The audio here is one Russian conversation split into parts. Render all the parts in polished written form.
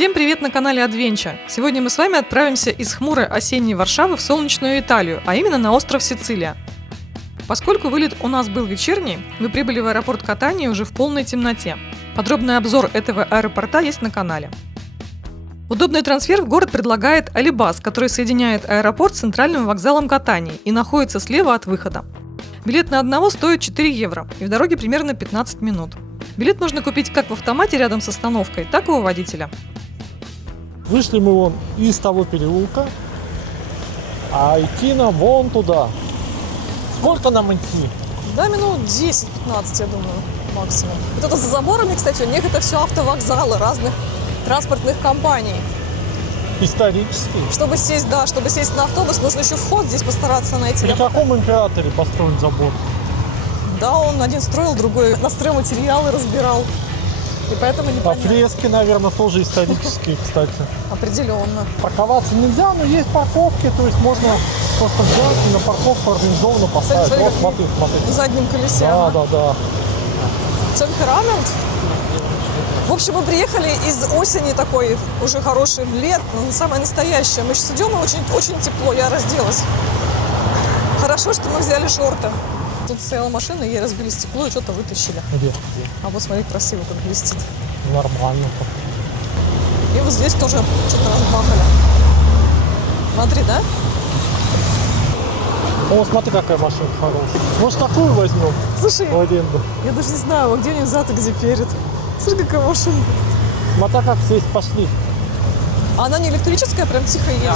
Всем привет на канале Adventure! Сегодня мы с вами отправимся из хмурой осенней Варшавы в солнечную Италию, а именно на остров Сицилия. Поскольку вылет у нас был вечерний, мы прибыли в аэропорт Катании уже в полной темноте. Подробный обзор этого аэропорта есть на канале. Удобный трансфер в город предлагает Алибас, который соединяет аэропорт с центральным вокзалом Катании и находится слева от выхода. Билет на одного стоит 4 евро и в дороге примерно 15 минут. Билет можно купить как в автомате рядом с остановкой, так и у водителя. Вышли мы вон из того переулка, а идти нам вон туда. Сколько нам идти? Да, минут 10-15, я думаю, максимум. Вот это за заборами, кстати, у них это все автовокзалы разных транспортных компаний. Исторический. Чтобы сесть на автобус, нужно еще вход здесь постараться найти. При каком императоре построен забор? Да, он один строил, другой на стройматериалы разбирал. И поэтому А непонятно. фрески, наверное, тоже исторические, кстати. Определенно. Парковаться нельзя, но есть парковки, то есть можно просто взять и на парковку организованно поставить. Смотри, Вот, как смотри, смотри. На заднем колесе. Да. Темперамент. В общем, мы приехали из осени такой, уже хороший лет, самое настоящее. Мы сейчас идем, и очень тепло, я разделась. Хорошо, что мы взяли шорты. Тут стояла машина, ей разбили стекло и что-то вытащили. Где? А вот смотри, красиво как блестит. Нормально. И вот здесь тоже что-то разбахали. Смотри, да? О, смотри, какая машина хорошая. Может, такую возьмем Слушай, в аренду? я даже не знаю, где у них зад, а где перед. Смотри, какая машина. Смотри, как здесь пошли. А она не электрическая, прям тихо едет.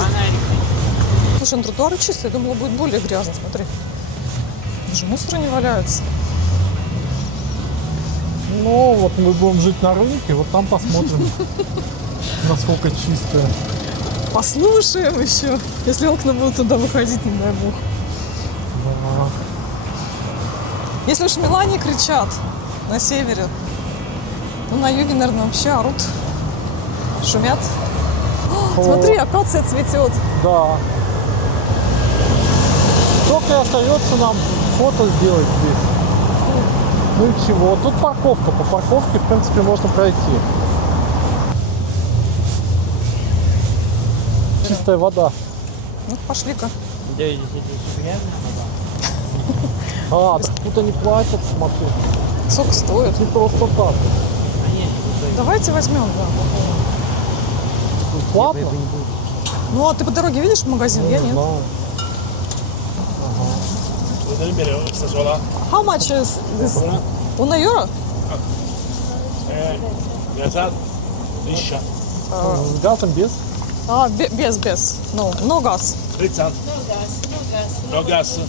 Слушай, тротуары чистые, я думала, будет более грязно, смотри. Даже мусора не валяется. Ну, вот мы будем жить на рынке, вот там посмотрим, насколько чистая. Послушаем еще, если окна будут туда выходить, не дай бог. Да. Если уж в Милане кричат на севере, то на юге, наверное, вообще орут, шумят. О, смотри, акация цветет. Да. Только и остается нам фото сделать здесь. Ну и чего? Тут парковка. По парковке, в принципе, можно пройти. Чистая вода. Ну, пошли-ка. А, так тут они платят, смотри. Сколько стоит? Не просто так. Давайте возьмем, да. Тут платно? Ну, а ты по дороге видишь магазин? Я нет. знаю. How much is this? 1 euro? Газом без? А, без. No газ. 30. No gas.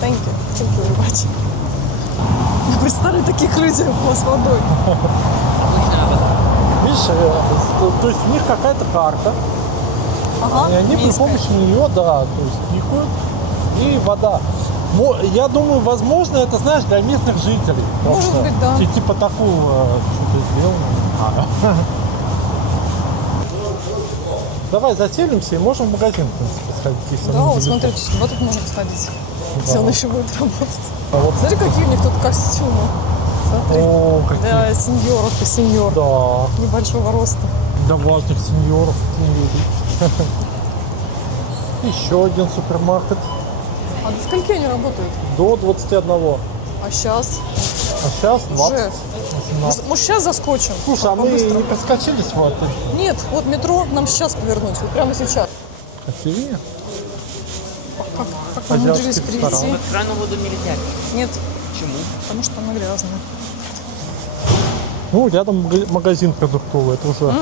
Thank you very much. Я представляю таких людей с водой. Видишь, то есть у них какая-то карта. Ага, И они при минская. помощи нее, да, то есть пикают, и вода. Я думаю, возможно, это, знаешь, для местных жителей. Может Просто быть, да. Типа такого что-то сделано. Давай заселимся и можем в магазин, в принципе, сходить, если Да, мы вот не смотри, далеко. вот тут можно сходить. Если Да. он еще будет работать. А вот, Смотри, какие у них тут костюмы. Смотри. о, какие. Для сеньоров и сеньор. Да, Небольшого роста. для важных сеньоров. Еще один супермаркет. А до скольки они работают? До 21. А сейчас? А сейчас 20. Уже. 18. Может, сейчас заскочим? Слушай, а мы По-быстрому. не проскочились в отель? Нет, вот метро нам сейчас повернуть. Вот прямо сейчас. Какие? Как мы умудрились Азиатский прийти? ресторан. В крану воду нельзя. Нет, Почему? потому что она грязная. Ну, рядом магазин продуктовый, это уже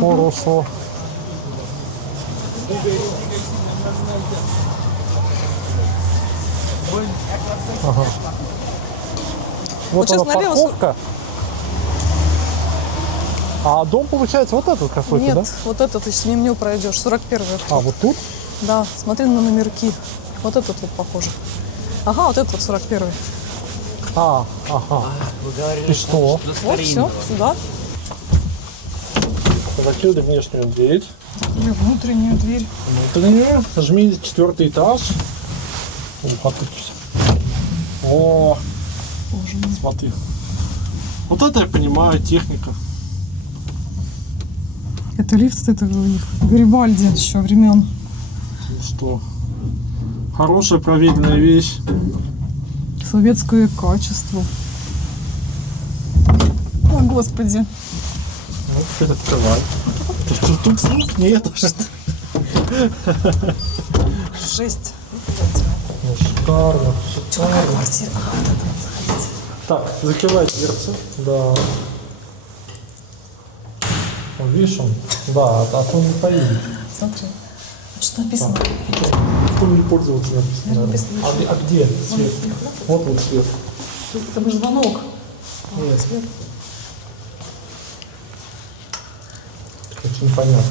хорошо. Ага. Вот сейчас она налево парковка. А дом получается вот этот какой-то, Нет, да? вот этот, ты с ним не пройдешь. 41-й. А, вот тут? Да, смотри на номерки. Вот этот вот похоже. Ага, вот этот вот 41-й. Ага. Вы говорили, И что? Вот, все, сюда. Закрыли внешнюю дверь. И внутреннюю дверь. Внутреннюю. Жми 4-й этаж. О, Боже мой. смотри. Вот это я понимаю, техника. Это лифт, это у них Гарибальди еще времен. Ну что, хорошая проверенная вещь. Советское качество. О, Господи. Ну, теперь открывай. Тут слух нет. Жесть. Ну, шикарно, Какая шикарно. квартира? Заходите. Так, закрывай дверцы. Да. О, видишь он? Да, а то не поедет. Смотри. Что написано? Кто не пользоваться написано? Написано. А где свет? Вот свет. Там же звонок. Нет. Свет. Очень понятно.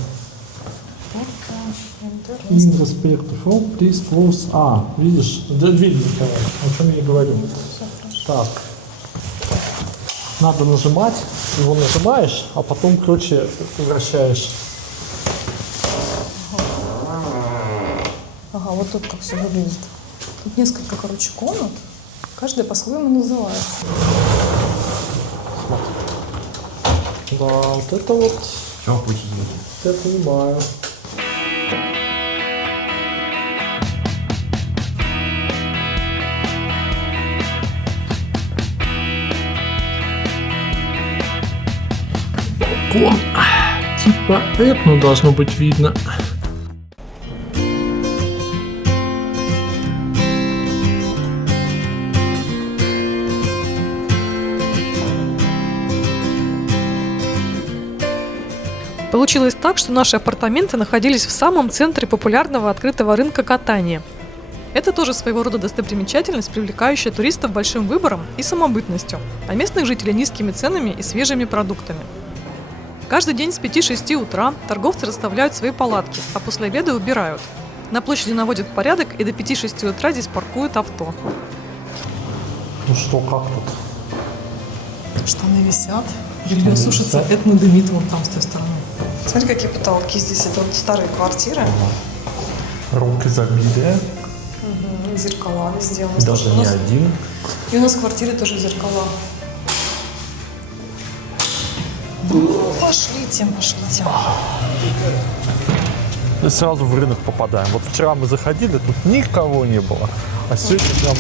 In respect to home, please close. А, видишь? Да, видно, конечно, о чем я и говорю. Так. Надо нажимать, его нажимаешь, а потом, короче, вращаешь. Ага, вот тут как все выглядит. Тут несколько, короче, комнат. Каждая по-своему называется. Да, вот это вот, Чего хочешь? я понимаю. Балкон. Типа это должно быть видно. Получилось так, что наши апартаменты находились в самом центре популярного открытого рынка катания. Это тоже своего рода достопримечательность, привлекающая туристов большим выбором и самобытностью, а местных жителей низкими ценами и свежими продуктами. Каждый день с 5-6 утра торговцы расставляют свои палатки, а после обеда убирают. На площади наводят порядок, и до 5-6 утра здесь паркуют авто. Ну что, как тут? Штаны висят. Белье сушится. Этно дымит вон там с той стороны. Смотри, какие потолки здесь. Это вот старые квартиры. Руки забитые. Зеркала везде. У нас Даже тоже- у не нас- один. И у нас в квартире тоже зеркала. Пошлите. И сразу в рынок попадаем. Вот вчера мы заходили, тут никого не было. А сегодня прям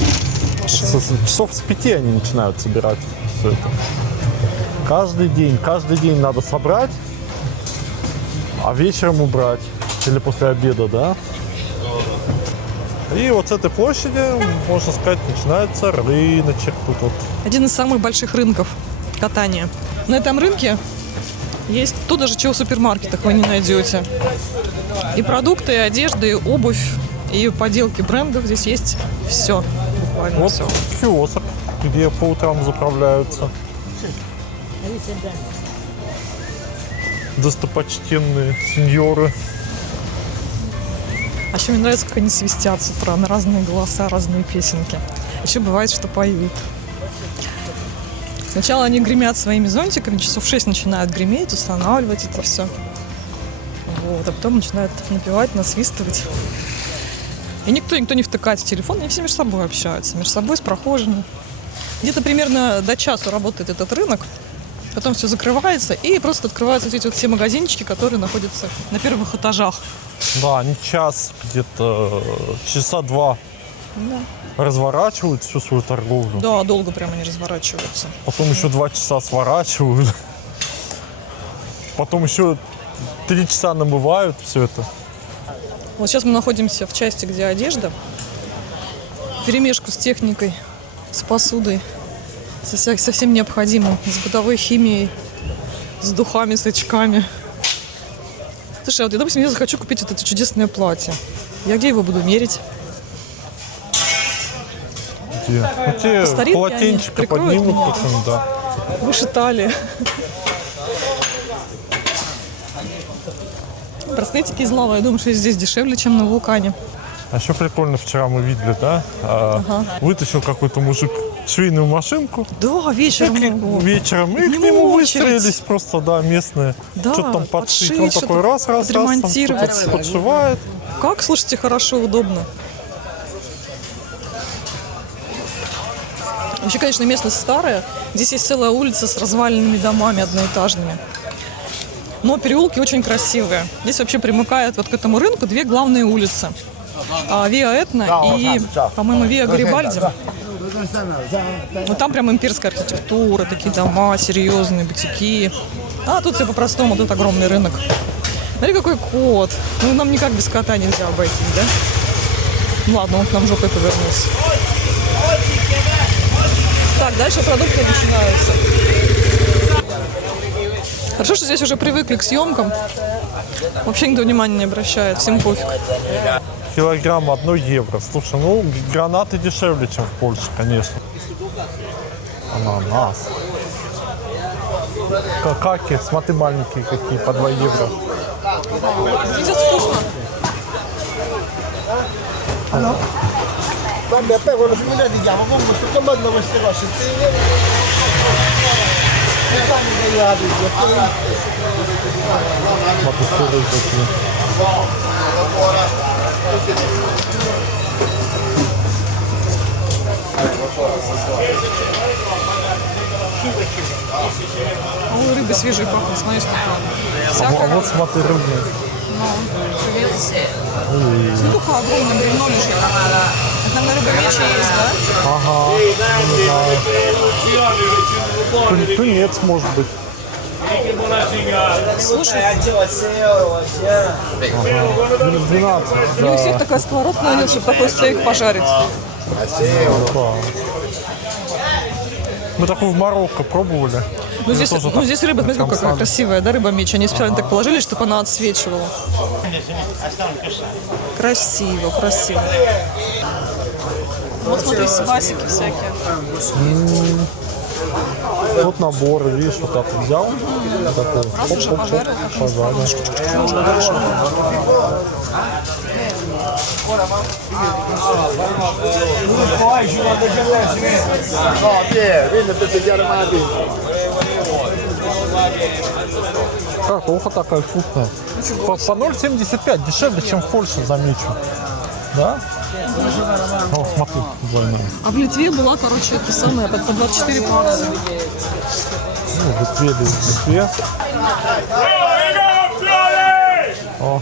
часов с 5 они начинают собирать все это. Каждый день надо собрать, а вечером убрать. Или после обеда, да? И вот с этой площади, можно сказать, начинается рыночек. Тут вот. Один из самых больших рынков катания. На этом рынке есть то, даже чего в супермаркетах вы не найдете. И продукты, и одежда, и обувь, и поделки брендов. Здесь есть все. Буквально Вот все. киоск, где по утрам заправляются. Достопочтенные сеньоры. А еще мне нравится, как они свистят с утра на разные голоса, разные песенки. Еще бывает, что поют. Сначала они гремят своими зонтиками, часов 6 начинают греметь, устанавливать это все. Вот, а потом начинают напевать, насвистывать. И никто не втыкает в телефон, они все между собой общаются, между собой с прохожими. Где-то примерно до часу работает этот рынок, потом все закрывается, и просто открываются эти вот все магазинчики, которые находятся на первых этажах. Да, они час, где-то часа два разворачивают всю свою торговлю. Да, долго прям они разворачиваются. Потом еще 2 часа сворачивают. Потом еще 3 часа намывают все это. Вот сейчас мы находимся в части, где одежда, вперемешку с техникой, с посудой, со всем необходимым, с бытовой химией, с духами, с очками. Слушай, а вот я, допустим, я захочу купить вот это чудесное платье. Я где его буду мерить? Вот те По старинке полотенчика они прикроют поднимут меня? потом, да. Выше талии. Браслетики из лавы, я думаю, что здесь дешевле, чем на вулкане. А еще прикольно, вчера мы видели, да? Вытащил какой-то мужик швейную машинку. Да, вечером. Вечером мы к нему нему очередь. выстроились просто, да, местные. Да, Что-то там подшить. Он подшить, такой раз, там подремонтировать. что-то подшивает. Как, слушайте, хорошо, удобно. Вообще, конечно, местность старая. Здесь есть целая улица с разваленными домами одноэтажными. Но переулки очень красивые. Здесь вообще примыкает вот к этому рынку две главные улицы. Виа Этна и, по-моему, Виа Гарибальди. Ну там прям имперская архитектура, такие дома серьезные, бутики. А тут все по-простому, тут огромный рынок. Смотри, какой кот. Ну нам никак без кота нельзя обойтись, да? Ну ладно, он к нам жопой повернулся. Так, дальше продукты начинаются. Хорошо, что здесь уже привыкли к съемкам. Вообще никто внимания не обращает, всем пофиг. Килограмм 1 евро. Слушай, ну гранаты дешевле, чем в Польше, конечно. Ананас. Какаки, смотри, маленькие какие, по 2 евро. Видят вкусно. Vabbè, poi quello sicuramente diamo comunque sto comando queste cose. Матушковые такие. Ой, рыбы свежие пахнут, смотри, А всякая. вот смотри, рыбные. Привет. Снюха огромное бревно лежит. Это, наверное, рыба-меч есть, да? Ага. Не знаю. Тунец, может быть. Слушай, 12. не у всех такая сковородка на нет, чтобы такой стейк пожарить. Да. Мы такую в Марокко пробовали. Ну здесь, тоже ну, так здесь рыба, смотрите, какая комсали. красивая, да, рыба-меч. Они специально так положили, чтобы она отсвечивала. Красиво, красиво. Вот смотри, свасики всякие. Вот наборы, видишь, вот так вот взял. Такой, Раз уже пожарил, пожарил. Картоха такая вкусная. По 0,75, дешевле, чем в Польше, замечу. Да? О, смотри, двойная. А в Литве была, короче, это самое, по 24 по акции. Ну, в Литве. Oh.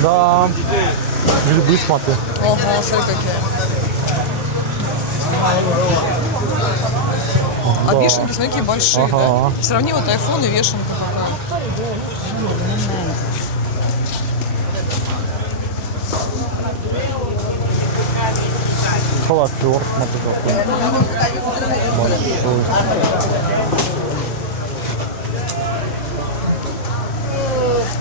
Да. Грибы, смотри. Ого, смотри какие. А вешенки, смотри, какие большие, Ага. да? Сравни вот айфон и вешенка какая. Халафер, смотри, какой. Большой.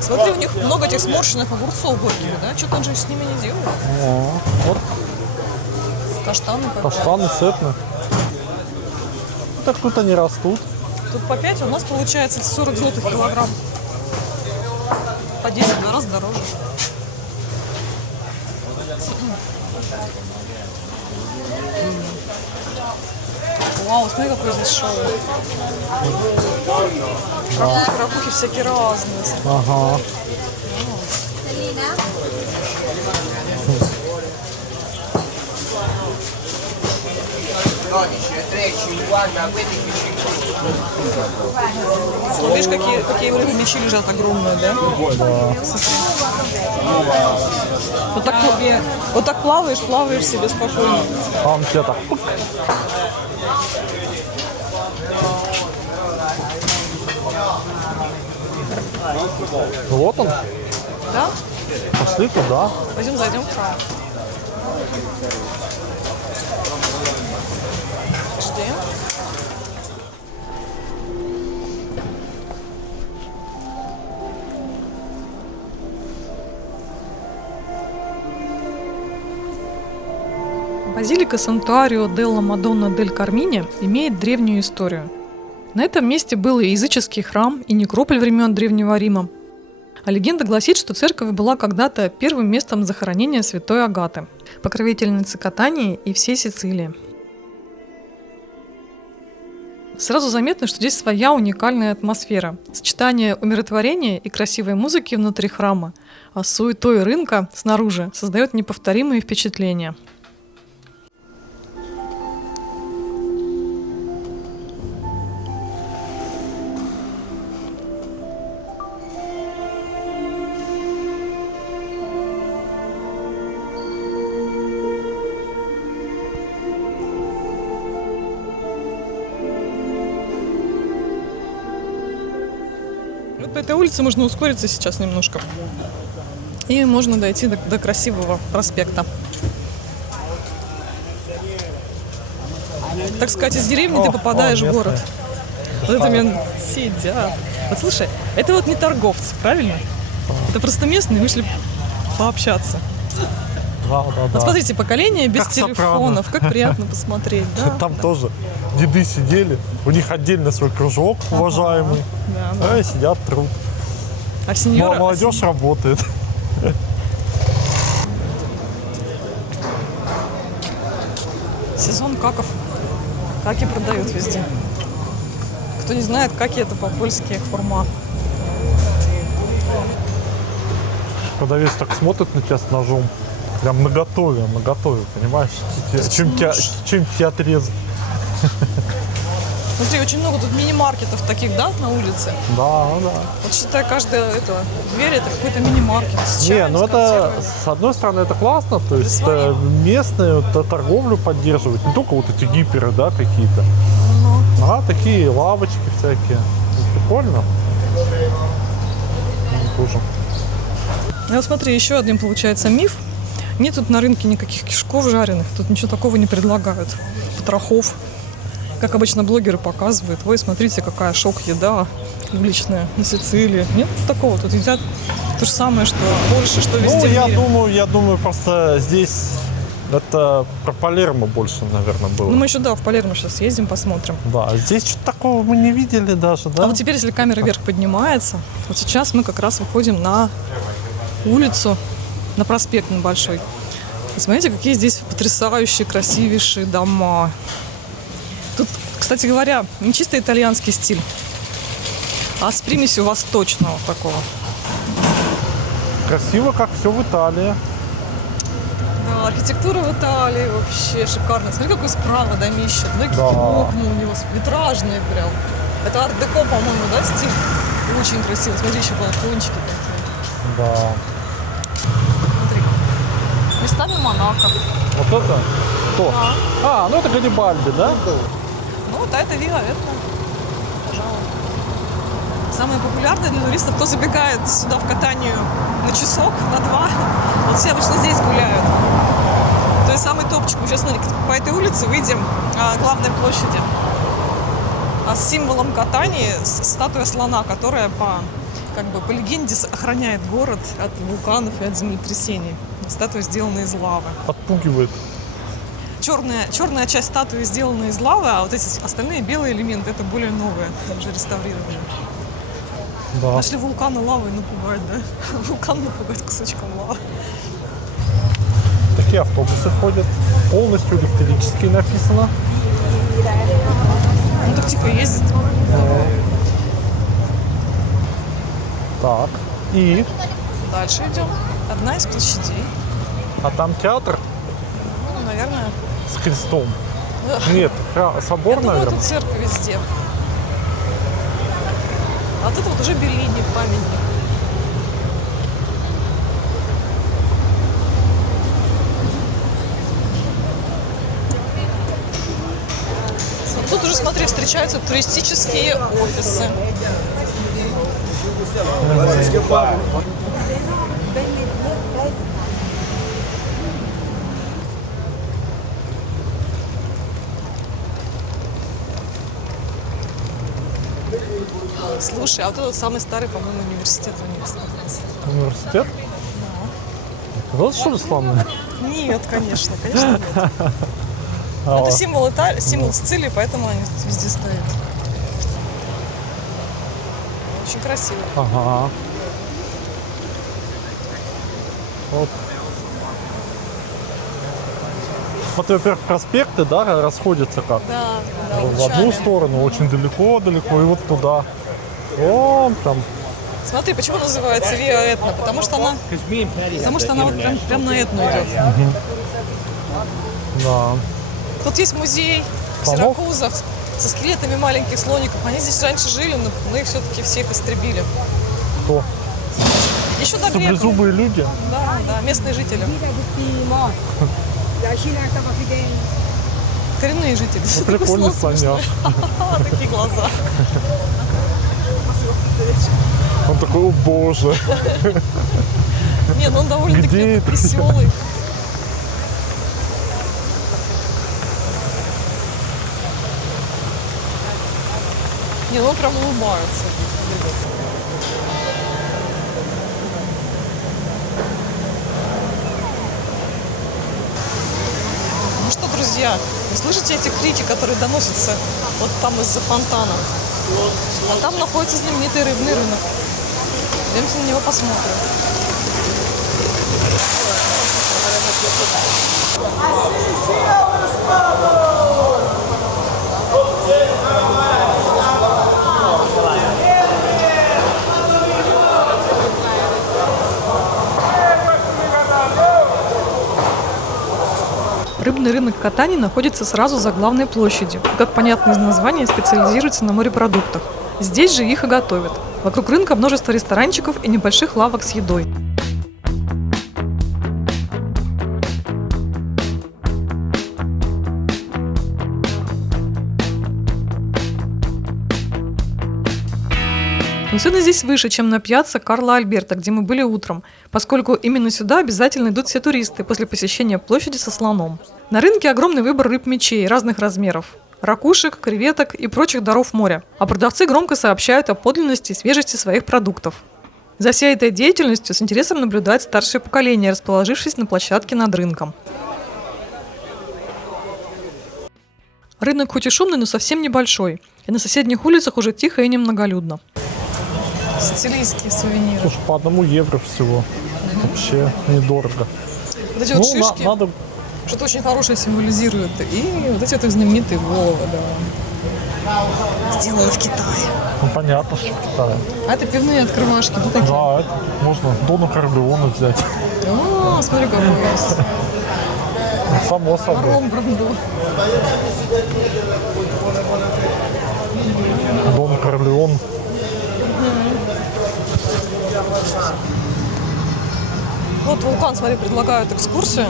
Смотри, у них много этих сморщенных огурцов горьких, да? Что-то он же с ними не делает. О, вот Каштаны как. каштаны сетны. Ну, так тут они растут. Тут по 5, у нас получается 40 злотых килограмм. По 10 в 2 раза дороже. Вау, смотри, какой здесь шоу. Кракухи всякие разные. Ага. Ну, видишь, какие рыбы мечи лежат огромные, да? Вот так плаваешь себе спокойно. А он тебя так. Вот он. Да? Пошли туда. Пойдем зайдем. Ждем. Базилика Сантуарио делла Мадонна дель Кармине имеет древнюю историю. На этом месте был и языческий храм, и некрополь времен Древнего Рима. А легенда гласит, что церковь была когда-то первым местом захоронения святой Агаты, покровительницы Катании и всей Сицилии. Сразу заметно, что здесь своя уникальная атмосфера. Сочетание умиротворения и красивой музыки внутри храма, а с суетой рынка снаружи создает неповторимые впечатления. Вот по этой улице можно ускориться сейчас немножко. И можно дойти до красивого проспекта. Так сказать, из деревни ты попадаешь в город. Вот это мне сидят. Вот слушай, это вот не торговцы, правильно? Это просто местные вышли пообщаться. Да. Вот смотрите, поколение без Как телефонов. Сопрано. Как приятно посмотреть. Да? Там тоже деды сидели, у них отдельно свой кружок уважаемый, Да. сидят, труд. А сеньоры... Молодежь работает. Сезон каков. Каки продают везде. Кто не знает, каки это по-польски хурма. Продавец так смотрит на тебя с ножом. Прям наготове, понимаешь? Чем тебя отрезать. Смотри, очень много тут мини-маркетов таких, да, на улице? Да. Вот считай, каждая дверь это какой-то мини-маркет. С Не, чаем, ну с это, консервой. с одной стороны, это классно, то есть свои. местную торговлю поддерживать, не только вот эти гиперы, да, какие-то, Ну, а такие лавочки всякие. Прикольно. Тоже. ну, вот смотри, еще один получается миф. Нет тут на рынке никаких кишков жареных, тут ничего такого не предлагают. Потрохов. Как обычно блогеры показывают. Ой, смотрите, какая шок-еда уличная на Сицилии. Нет такого. Тут едят то же самое, что в Польше, что везде Ну, в мире. я думаю, просто здесь это про Палермо больше, наверное, было. Ну, мы еще, в Палермо сейчас ездим, посмотрим. Да, здесь что-то такого мы не видели даже, да? А вот теперь, если камера вверх поднимается, вот сейчас мы как раз выходим на улицу, на проспект небольшой. И смотрите, какие здесь потрясающие, красивейшие дома. Тут, кстати говоря, не чисто итальянский стиль, а с примесью восточного такого. Красиво, как все в Италии. Да, архитектура в Италии вообще шикарная. Смотри, какой справа домище. Да, какие Да. окна у него, витражные прям. Это арт-деко, по-моему, да, стиль? Очень красиво. Смотри, еще балкончики такие. Да. Смотри. Местами Монако. Вот это? Кто? Да. А, ну это Гарибальди, да? Ну, вот это Виа Этна. Пожалуй. Самые популярные для туристов, кто забегает сюда в Катанию на часок, на два. Вот все обычно здесь гуляют. То есть самый топчик. Мы сейчас по этой улице выйдем к главной площади. А с символом Катании статуя слона, которая по легенде охраняет город от вулканов и от землетрясений. Статуя сделана из лавы. Подпугивает. Черная часть статуи сделана из лавы, а вот эти остальные белые элементы это более новые, уже реставрированные. Да. Нашли вулканы лавы напугать, да? Вулкан напугать кусочком лавы. Такие автобусы ходят. Полностью электрические написано. Ну так тихо ездит. Так. И? Дальше идем. Одна из площадей. А там театр Ну, наверное. с крестом. Нет, собор, Я думаю, наверное. тут церковь везде. А вот это вот уже Беллини, памятник. Тут уже, смотри, встречаются туристические офисы. Слушай, а вот этот самый старый, по-моему, университет в Ницце. Университет? Вот что ли славный? Нет, конечно нет. Это символ Италии, символ Сицилии, поэтому они тут везде стоят. Очень красиво. Ага. Вот. Смотри, во-первых, проспекты, да, расходятся как? Да, да, В одну лучами. сторону, очень далеко-далеко, и вот туда. Вон там. Смотри, почему называется Виа Этна? Потому что она вот прям на Этну идет. Да. Тут есть музей в Слонов? Сиракузах со скелетами маленьких слоников. Они здесь раньше жили, но их все-таки всех истребили. Кто? Еще до греков. Саблезубые люди. Да, местные жители. Коренные жители. Ну, прикольный Такой слон слоняш. смешной. Такие глаза. Он такой, о боже. Не, ну он Где довольно-таки это? веселый. Не, ну он прям улыбается. Ну что, друзья, вы слышите эти крики, которые доносятся вот там из-за фонтана? А там находится знаменитый рыбный рынок. Пойдемте на него посмотрим. Рыбный рынок Катани находится сразу за главной площадью. И, как понятно из названия, специализируется на морепродуктах. Здесь же их и готовят. Вокруг рынка множество ресторанчиков и небольших лавок с едой. Но цены здесь выше, чем на пьяцца Карла Альберта, где мы были утром, поскольку именно сюда обязательно идут все туристы после посещения площади со слоном. На рынке огромный выбор рыб-мечей разных размеров. Ракушек, креветок и прочих даров моря. А продавцы громко сообщают о подлинности и свежести своих продуктов. За всей этой деятельностью с интересом наблюдает старшее поколение, расположившись на площадке над рынком. Рынок хоть и шумный, но совсем небольшой. И на соседних улицах уже тихо и немноголюдно. Сицилийские сувениры. Слушай, по 1 евро всего. Вообще недорого. Вот эти вот Ну, шишки, надо... что-то очень хорошее символизирует. И вот эти вот их знаменитые головы, да. Сделаны в Китае. Ну, понятно, что в Китае. А это пивные открывашки, вот такие. Да, это можно Дона Корлеона взять. О, смотри, какой есть. Само собой. Ром Брандо. Дон Корлеон. Вот вулкан, смотри, предлагают экскурсию.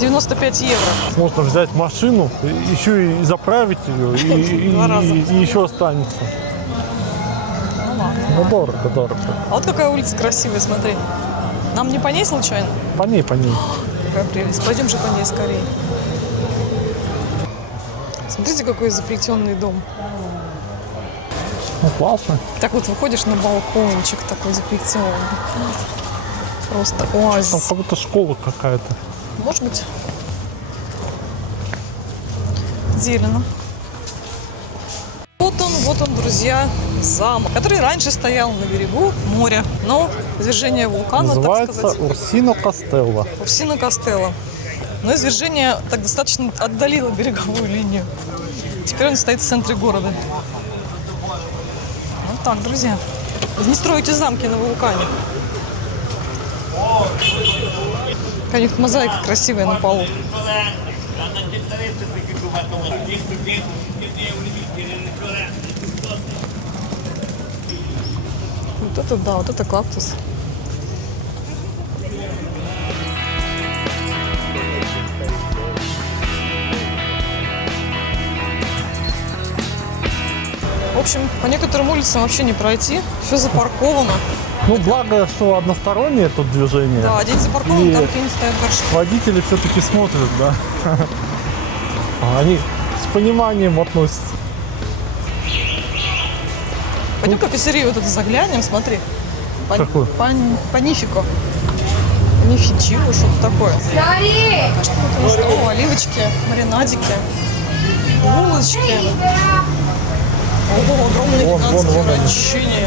95 евро. Можно взять машину, еще и заправить ее, и еще останется. Ну, дорого, дорого. А вот какая улица красивая, смотри. Нам не по ней случайно? По ней, по ней. Какая прелесть. Пойдем же по ней скорее. Смотрите, какой заплетенный дом. Ну, классно. Так вот выходишь на балкончик такой заплетенный. Просто Там оазис. как будто школа какая-то. Может быть. Зелено. Вот он, друзья, замок, который раньше стоял на берегу моря, но извержение вулкана, Называется так сказать, Урсино Кастелло. Урсино Кастелло. Но извержение так достаточно отдалило береговую линию. Теперь он стоит в центре города. Вот так, друзья. Не стройте замки на вулкане. Какая мозаика красивая на полу. Вот это да, вот это кактус. В общем, по некоторым улицам вообще не пройти. Все запарковано. Ну, благо, что одностороннее тут движение. Да, один запаркован, И там какие-нибудь стоят горшки. водители все-таки смотрят, да. Они с пониманием относятся. Пойдем-ка в пиццерию вот это заглянем, смотри. Какую? Панифико. Панифичио, что-то такое. А что тут у нас? О, оливочки, маринадики, булочки. Ого, огромные Вон гигантские они. оранчини.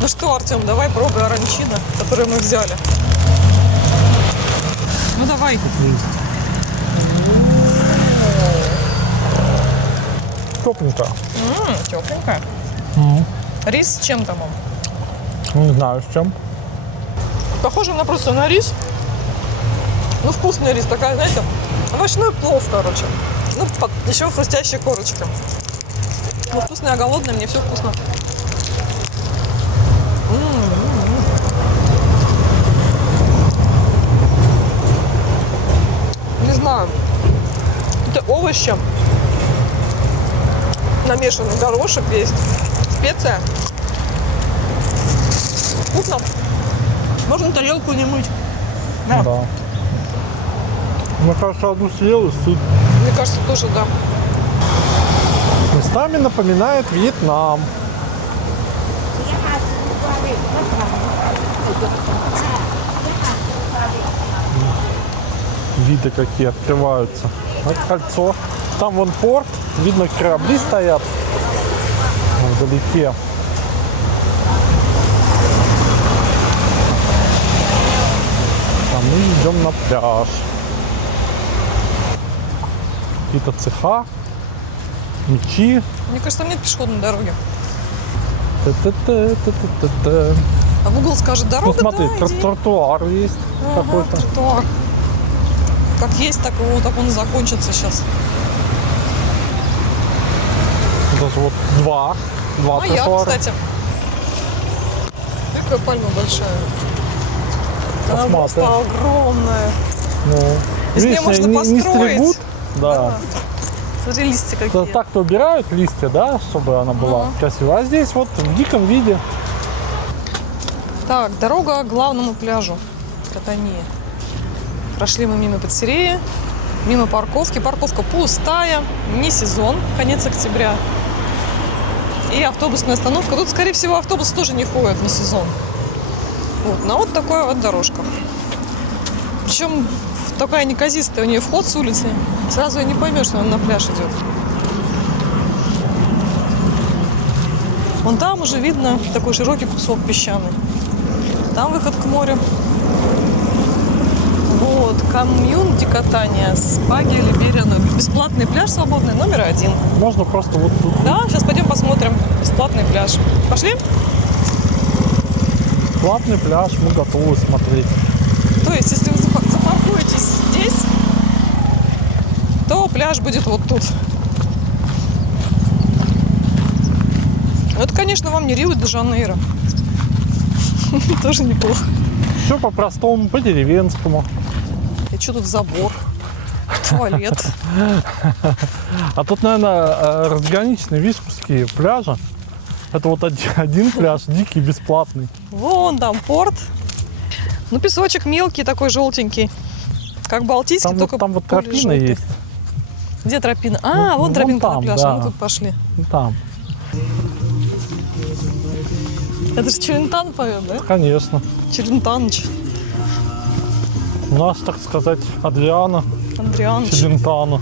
Ну что, Артем, давай пробуй оранчино, которое мы взяли. Ну давай. Тепленько. Тепленькая. Рис с чем там он? Не знаю, с чем. Похоже на просто на рис. Ну, вкусный рис, такая, знаете, овощной плов, короче. Ну, еще хрустящая корочка. Ну, вкусная, я голодная, мне все вкусно. Не знаю. Это овощи. Намешанный горошек есть. Специя. Вкусно. Можно тарелку не мыть. Да. Мне кажется, одну съел и сыт. Мне кажется, тоже, да. Местами напоминает Вьетнам. Виды какие открываются. Вот кольцо. Там вон порт. Видно, корабли стоят вдалеке. А мы идем на пляж. Какие-то цеха, мечи. Мне кажется, там нет пешеходной дороги. Та-та-та-та-та-та. А в угол скажет дорога, Ну смотри, да, иди. тротуар есть какой-то. Тротуар. Как есть, так он и закончится сейчас. Даже вот два Моя, тротуара. кстати. Какая пальма большая. Она Посмотрим. просто огромная. Ну, Из нее видишь, можно не построить. стригут. Да. Смотри, листья какие. Так-то убирают листья, да, чтобы она была красивая. А здесь вот в диком виде. Так, дорога к главному пляжу Катании. Прошли мы мимо пиццерии, мимо парковки. Парковка пустая, не сезон, конец октября. И автобусная остановка. Тут, скорее всего, автобус тоже не ходит, не сезон. Вот, но вот такая вот дорожка. Причем такая неказистая, у нее вход с улицы. Сразу и не поймешь, что он на пляж идет. Вон там уже видно такой широкий кусок песчаный. Там выход к морю. Вот, комьюнити катания, спаги, Либериан. Бесплатный пляж свободный, номер 1. Можно просто вот тут. Да, сейчас пойдем посмотрим. Бесплатный пляж. Пошли? Платный пляж, мы готовы смотреть. То есть, если вы запаркуетесь здесь, то пляж будет вот тут. Это, конечно, вам не Рио-де-Жанейро. Тоже неплохо. Все по-простому, по-деревенскому. И что тут забор? Туалет. А тут, наверное, разграниченные вишковские пляжи. Это вот один пляж, дикий, бесплатный. Вон там порт. Ну, песочек мелкий, такой желтенький. Как балтийский, Там только вот более тропина желтый. есть. Где тропина? А, Ну, вон вон тропинка там, на пляже. да. Мы тут пошли. Там, Это же Челентан поет, да? конечно. Челентаныч. У нас, так сказать, Адриана Андрианыч. Челентано.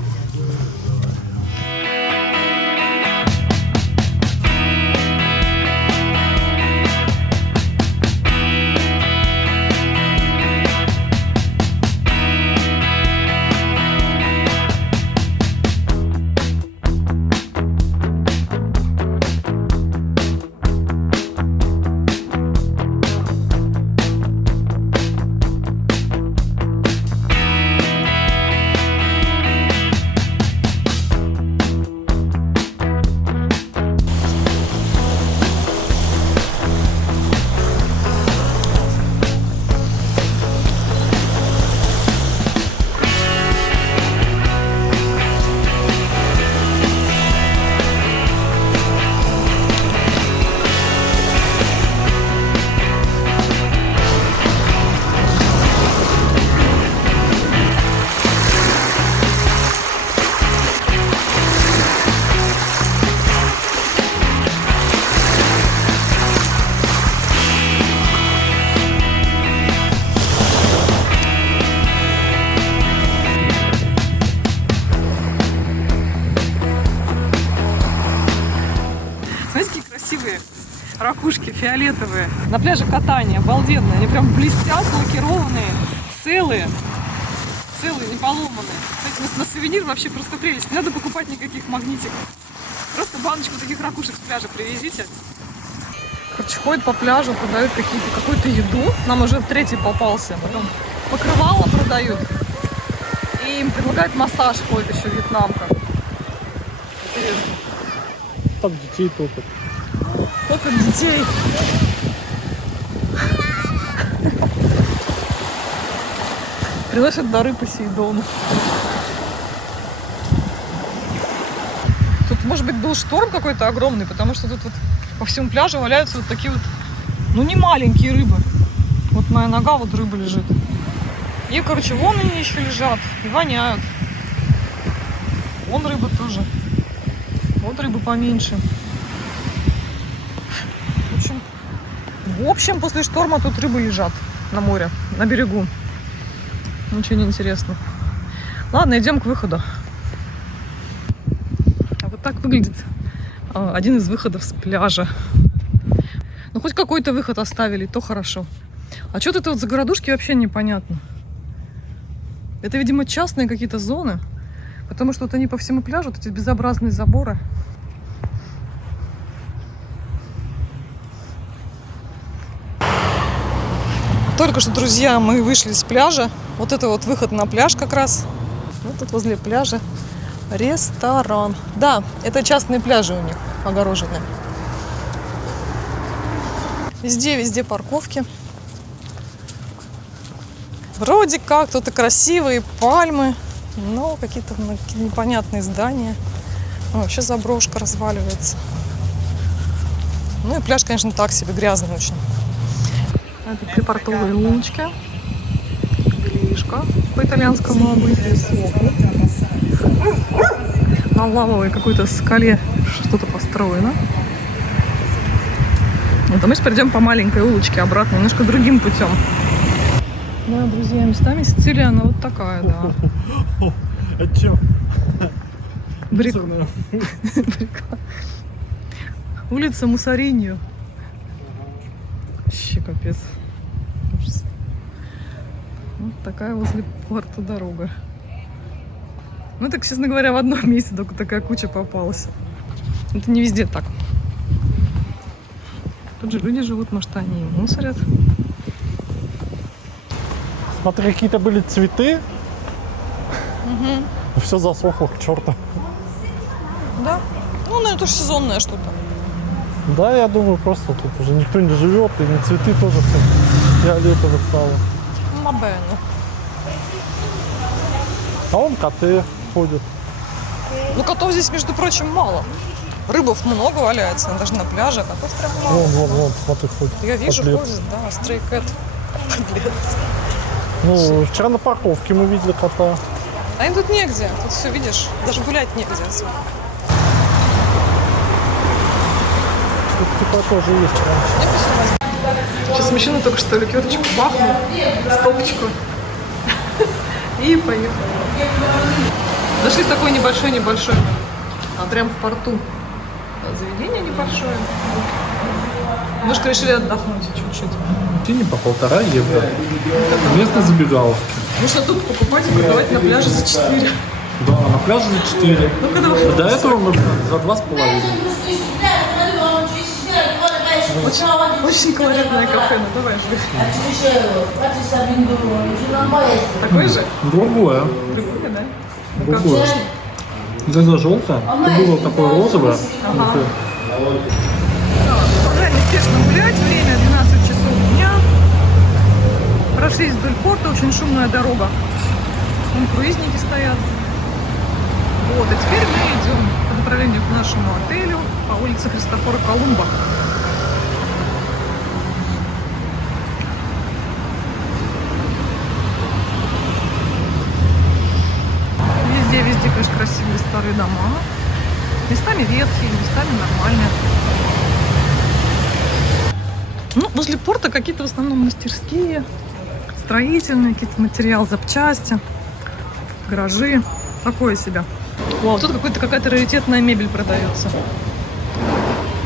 ракушки фиолетовые. На пляже катания, обалденные. Они прям блестят, лакированные, целые, не поломанные. Кстати, на сувенир вообще просто прелесть. Не надо покупать никаких магнитиков. Просто баночку таких ракушек с пляжа привезите. Короче, ходят по пляжу, продают какую-то еду. Нам уже третий попался. Потом покрывало продают. И им предлагают массаж, ходит еще вьетнамка. Интересно. Там детей топят. Топят детей. Приносят дары Посейдону. Тут, может быть, был шторм какой-то огромный, потому что тут вот по всему пляжу валяются вот такие вот, ну, не маленькие рыбы. Вот моя нога, вот рыба лежит. И, короче, вон они еще лежат и воняют. Вон рыба тоже. Вот рыбы поменьше. В общем, после шторма тут рыбы лежат на море, на берегу. Ничего не интересно. Ладно, идем к выходу. А вот так выглядит один из выходов с пляжа. Ну, хоть какой-то выход оставили, то хорошо. А что это вот за городушки, вообще непонятно. Это, видимо, частные какие-то зоны. Потому что вот они по всему пляжу, вот эти безобразные заборы. Только что, друзья, мы вышли с пляжа. Вот это вот выход на пляж как раз. Вот тут возле пляжа ресторан. Да, это частные пляжи у них огороженные. Везде парковки. Вроде как тут и красивые пальмы, но какие-то непонятные здания. Вообще заброшка разваливается. Ну и пляж, конечно, так себе, грязный очень. Это припортовые луночки. Гришка по итальянскому обычаю. На лавовой какой-то скале что-то построено. Вот, а мы сейчас придем по маленькой улочке обратно, немножко другим путем. Да, друзья, местами Сицилия, она вот такая, да. А чё? Улица Муссариньо. Вообще капец. Ужас. Вот такая возле порта дорога. Ну так, честно говоря, в одном месте только такая куча попалась. Это не везде так. Тут же люди живут, может, они и мусорят. Смотри, какие-то были цветы. Угу. Все засохло к черту. Да? Ну, наверное, это же сезонное что-то. Да, я думаю, просто тут уже никто не живет, и на цветы тоже все фиолетово стало. Мабено. А вон коты ходят. Ну, котов здесь, между прочим, мало. Рыбов много валяется, даже на пляже, котов прям мало. Вон, смотри, ходят. Я вижу, Подлец. ходит, да, стрей кэт. Подлец. Ну, вчера на парковке мы видели кота. А им тут негде, тут все, видишь, даже гулять негде. Тут типа тоже есть раньше. Сейчас мужчина только что ликерочку бахнул, стопочку, и поехал. Зашли в такой небольшой, прям в порту. Заведение небольшое. Немножко решили отдохнуть чуть-чуть. Тени по 1,5 евро. Вместо забегаловки. Можно тут покупать и продавать на пляже за 4. Да, на пляже за 4. Ну, когда вы... До этого мы за 2,5. Очень колоритное кафе, ну давай жди. Такой же? Другое. Прикольно, да? Другое. Это желтое. Это было такое розовое. Ага. Продолжаем неспешно гулять. Время 12 часов дня. Прошлись вдоль порта, очень шумная дорога. Вон круизники стоят. Вот, и теперь мы идем по направлению к нашему отелю по улице Христофора Колумба. Везде, конечно, красивые старые дома. Местами ветхие, местами нормальные. Ну, возле порта какие-то в основном мастерские, строительные, какие-то материалы, запчасти, гаражи. Такое себе. Вау, тут какая-то раритетная мебель продается.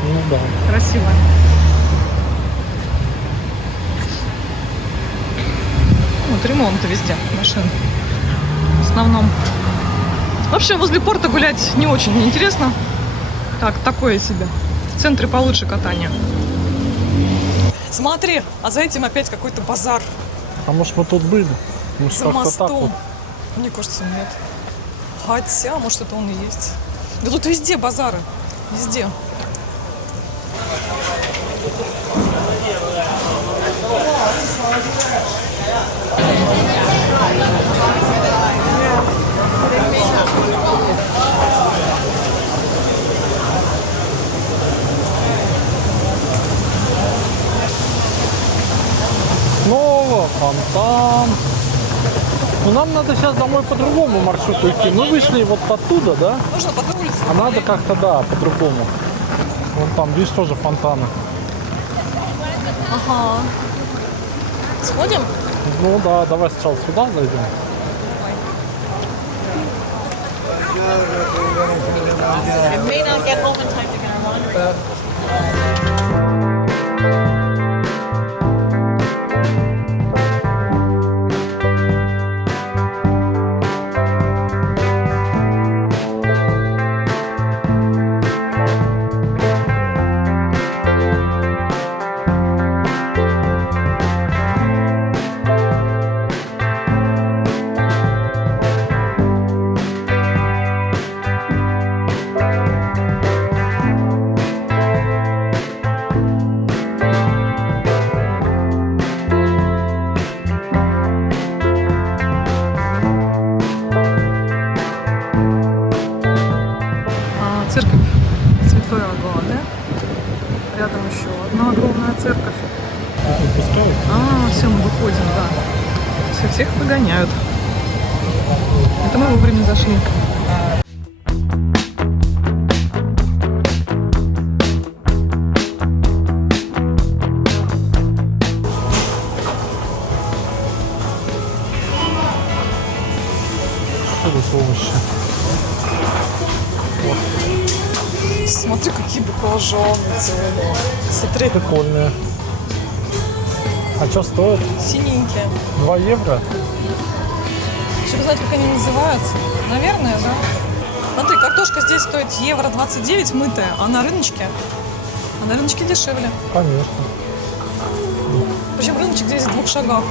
Ну да. Красиво. тут ремонт везде машин. В основном. В общем, возле порта гулять не очень интересно. Так, такое себе. В центре получше катание. Смотри, а за этим опять какой-то базар. А может мы тут были? Может, За как-то так мостом. вот. Мне кажется, нет. Хотя, может, это он и есть. Да тут везде базары. Везде. Снова фонтан. Но нам надо сейчас домой по другому маршруту идти. Мы вышли вот оттуда, да? Можно по той улице? А надо как-то, да, по-другому. Вон там, видишь, тоже фонтаны. Ага. Сходим? Ну да, давай сначала сюда зайдем. It may not get home in time to get our laundry. Церковь Святой Агаты. Рядом еще одна огромная церковь. Все, мы выходим, да. Всех выгоняют. Это мы вовремя зашли. Что тут овощи? Смотри, какие баклажаны целые. Смотри, Прикольные. А что стоит? синенькие. 2 евро? Чтобы знать, как они называются. Наверное, да. Смотри, картошка здесь стоит евро 29 мытая, а на рыночке дешевле. Конечно. Причем рыночек здесь в 2 шагах.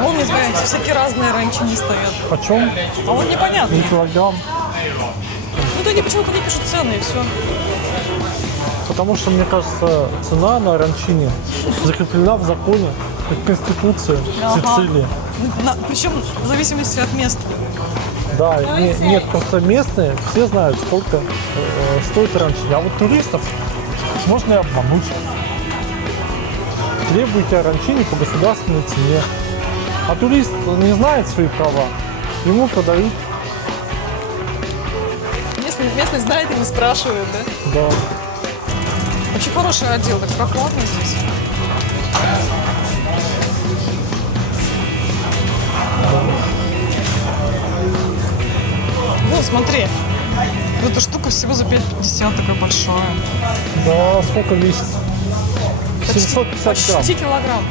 Вон, не знаю, всякие разные раньше не стоят. Почем? А вот непонятно. 1 килограмм. Ну, то они почему-то не пишут цены, и все. Потому что, мне кажется, цена на ранчине закреплена в законе, в Конституции Сицилии. Причем в зависимости от места. Да, нет, просто местные все знают, сколько стоит ранчине. А вот туристов можно и обмануть. Требуйте о ранчине по государственной цене. А турист не знает свои права. Ему продают. Местный знает и не спрашивает, да? Да. Очень хороший отдел, так прохладно здесь. Вот, смотри. Эта штука всего за 5,50, такая большая. Да, сколько весит? 750 грамм. Почти килограмм.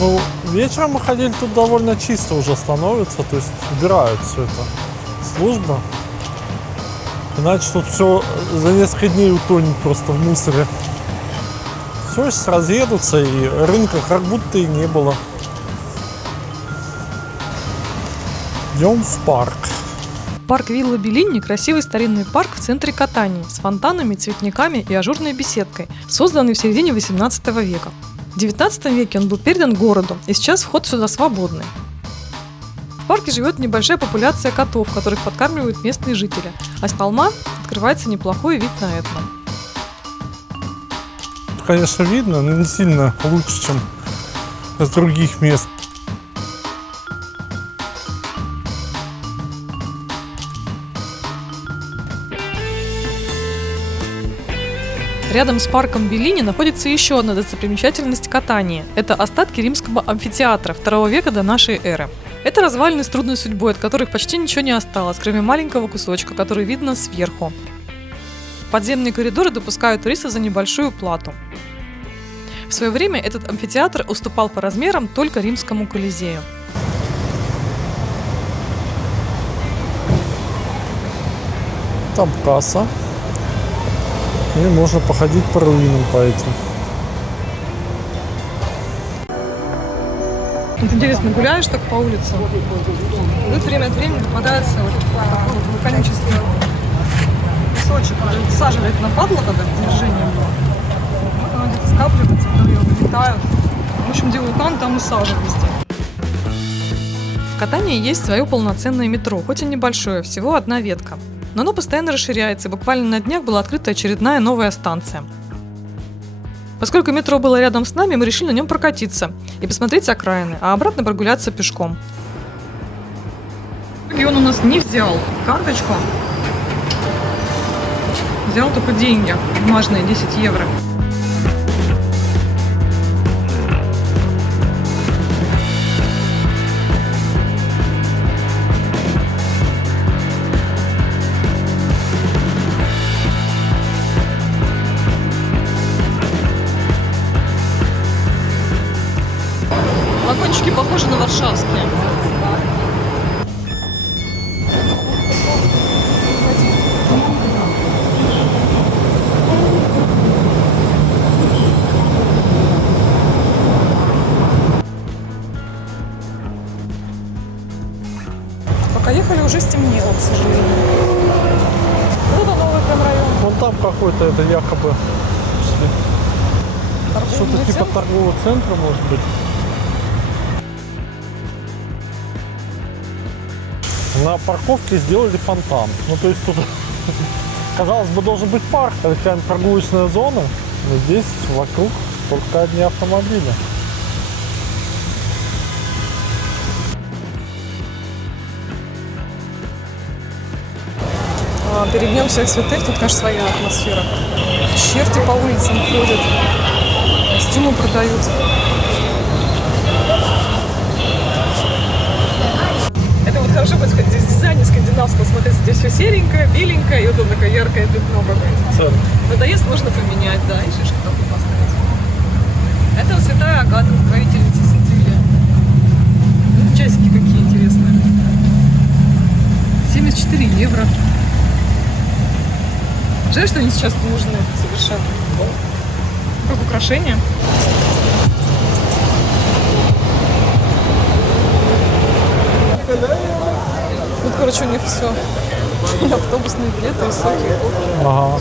Ну, вечером мы ходили, тут довольно чисто уже становится, то есть убирают все это. Служба. Иначе тут все за несколько дней утонет просто в мусоре. Все, сейчас разъедутся, и рынка как будто и не было. Идем в парк. Парк Вилла Беллини – красивый старинный парк в центре Катании с фонтанами, цветниками и ажурной беседкой, созданный в середине 18 века. В 19 веке он был передан городу, и сейчас вход сюда свободный. В парке живет небольшая популяция котов, которых подкармливают местные жители, а с холма открывается неплохой вид на Этну. Конечно, видно, но не сильно лучше, чем с других мест. Рядом с парком Беллини находится еще одна достопримечательность катания. Это остатки римского амфитеатра II века до нашей эры. Это развалины с трудной судьбой, от которых почти ничего не осталось, кроме маленького кусочка, который видно сверху. Подземные коридоры допускают туристов за небольшую плату. В свое время этот амфитеатр уступал по размерам только римскому Колизею. Там касса. И можно походить по руинам по этим. Вот интересно, гуляешь так по улице, и вот время от времени попадается вот такой вот вулканический песочек, сажа ведь нападла, когда движение было. Вот она где-то скапливается, потом ее вылетают. В общем, где вулкан, там и сажа везде. В Катании есть свое полноценное метро, хоть и небольшое, всего одна ветка. Но оно постоянно расширяется, и буквально на днях была открыта очередная новая станция. Поскольку метро было рядом с нами, мы решили на нем прокатиться и посмотреть окраины, а обратно прогуляться пешком. И он у нас не взял карточку, взял только деньги, бумажные 10 евро. Вагончики похожи на варшавские. Пока ехали, уже стемнело, к сожалению. Вот это новый прям район. Вон там какой-то, это якобы что-то Торговый типа центр. торгового центра, может быть. На парковке сделали фонтан. Ну, то есть тут, казалось бы, должен быть парк, это какая-нибудь прогулочная зона, но здесь вокруг только одни автомобили. Перед Днем всех святых тут, конечно, своя атмосфера. Черти по улицам ходят, костюмы продают. Это вот хорошо будет в дизайне скандинавского смотреться. Здесь все серенькое, беленькое, и вот такое яркое пятно какое-то. Надоест, можно поменять, да, и шишки такую поставить. Это вот святая Агата, покровительница Сицилии. Ну, часики какие интересные. 74 евро. Жаль, что они сейчас не нужны совершенно. Как украшение. Вот, короче, у них все. И автобусные билеты, и соки, и кофе. Ага.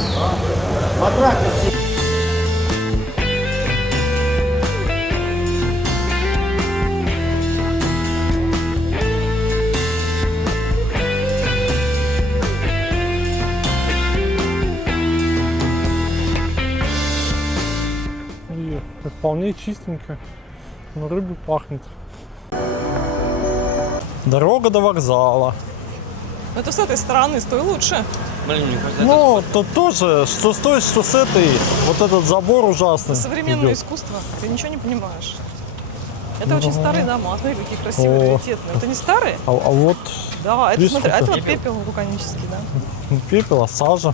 И вполне чистенько, но рыбой пахнет. Дорога до вокзала. Это с этой стороны, с той лучше. Ну, тут тоже, что с той, что с этой, вот этот забор ужасный. Современное идет. искусство, ты ничего не понимаешь. Это очень старые дома. Смотри, какие красивые, раритетные. Это не старые? А вот Да, это, видишь, смотри, это это вот пепел вулканический, да? пепел, а сажа.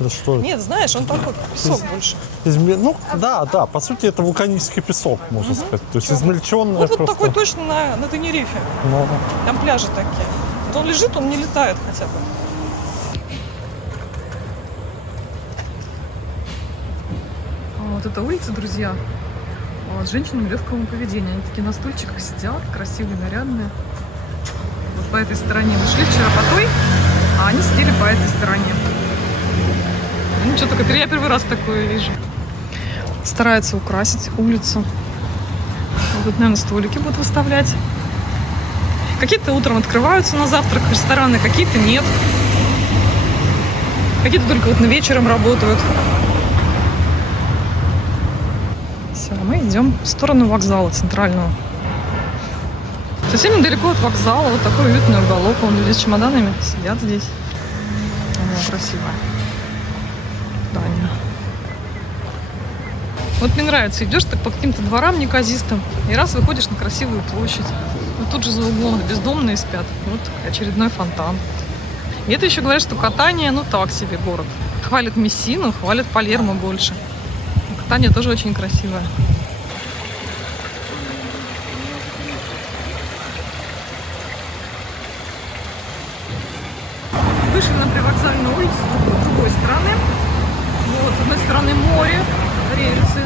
Это что? Нет, знаешь, он такой песок больше. Ну, да, по сути, это вулканический песок, можно сказать. То есть измельченный Вот просто. такой точно на Тенерифе. Ну, Там пляжи такие. Вот он лежит, он не летает хотя бы. Вот эта улица, друзья, с женщинами легкого поведения. Они такие на стульчиках сидят, красивые, нарядные. Вот по этой стороне. Мы шли вчера по той, а они сидели по этой стороне. Ну что, только я первый раз такое вижу. Стараются украсить улицу. Вот тут, наверное, столики будут выставлять. Какие-то утром открываются на завтрак рестораны, какие-то нет. Какие-то только вот на вечером работают. Все, мы идем в сторону вокзала центрального. Совсем недалеко от вокзала. Вот такой уютный уголок. Вон люди с чемоданами сидят здесь. О, красиво. Здание. Вот мне нравится, идешь так по каким-то дворам неказистым, и раз выходишь на красивую площадь. И тут же за углом бездомные спят. Вот очередной фонтан. И это еще говорят, что Катания, ну так себе город. Хвалят Мессину, хвалят Палермо больше. Катания тоже очень красивая. Вышли на привокзальную улицу с другой стороны. Вот, с одной стороны море, рельсы,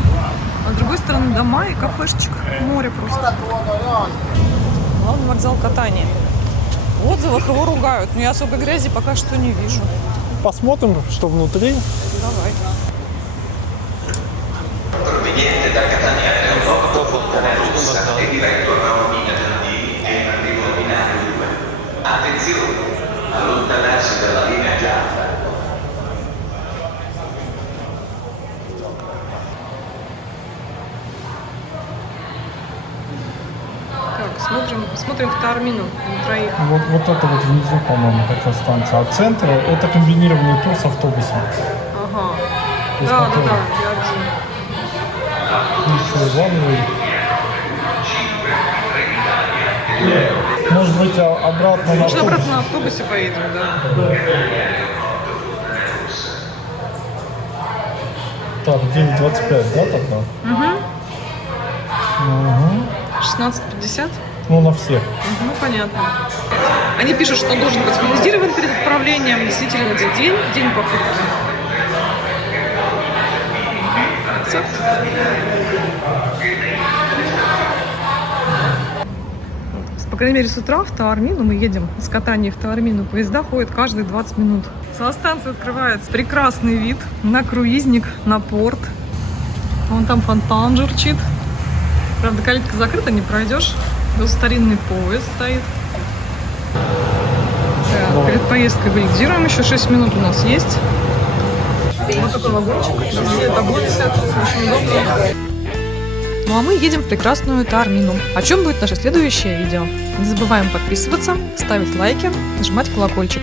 а с другой стороны дома и кафешечек. Море просто. Главный вокзал Катании. В отзывах его ругают, но я особой грязи пока что не вижу. Посмотрим, что внутри. Давай. Proveniente da Catania Aeroporto Fontanarossa e diretto a Raomina di arrivo a Milano 2. Attenzione, allontanarsi dalla linea gialla. Так, смотрим в Таормину на троих. Вот это вот внизу, по-моему, как раз станция. А центр — это комбинированный тур с автобусом. Ага. Ты Да, смотрела? я один. Ничего, ванную. Может быть, обратно на Может, автобус? обратно на автобусе поедем, да. Так, 9:25, да, тогда? Угу. 16:50? Ну, на всех. Ну, понятно. Они пишут, что он должен быть финализирован перед отправлением. Действительно, это день покупки. Акцепт. По крайней мере, с утра в Таормину мы едем с Катании в Таормину. Поезда ходят каждые 20 минут. Со станции открывается прекрасный вид на круизник, на порт. Вон там фонтан журчит. Правда, калитка закрыта, не пройдешь. Тут старинный поезд стоит. Так, перед поездкой валидируем. Еще 6 минут у нас есть. Вот такой вагончик. Везде табло висят. Очень удобно. Ну а мы едем в прекрасную Таормину. О чем будет наше следующее видео? Не забываем подписываться, ставить лайки, нажимать колокольчик.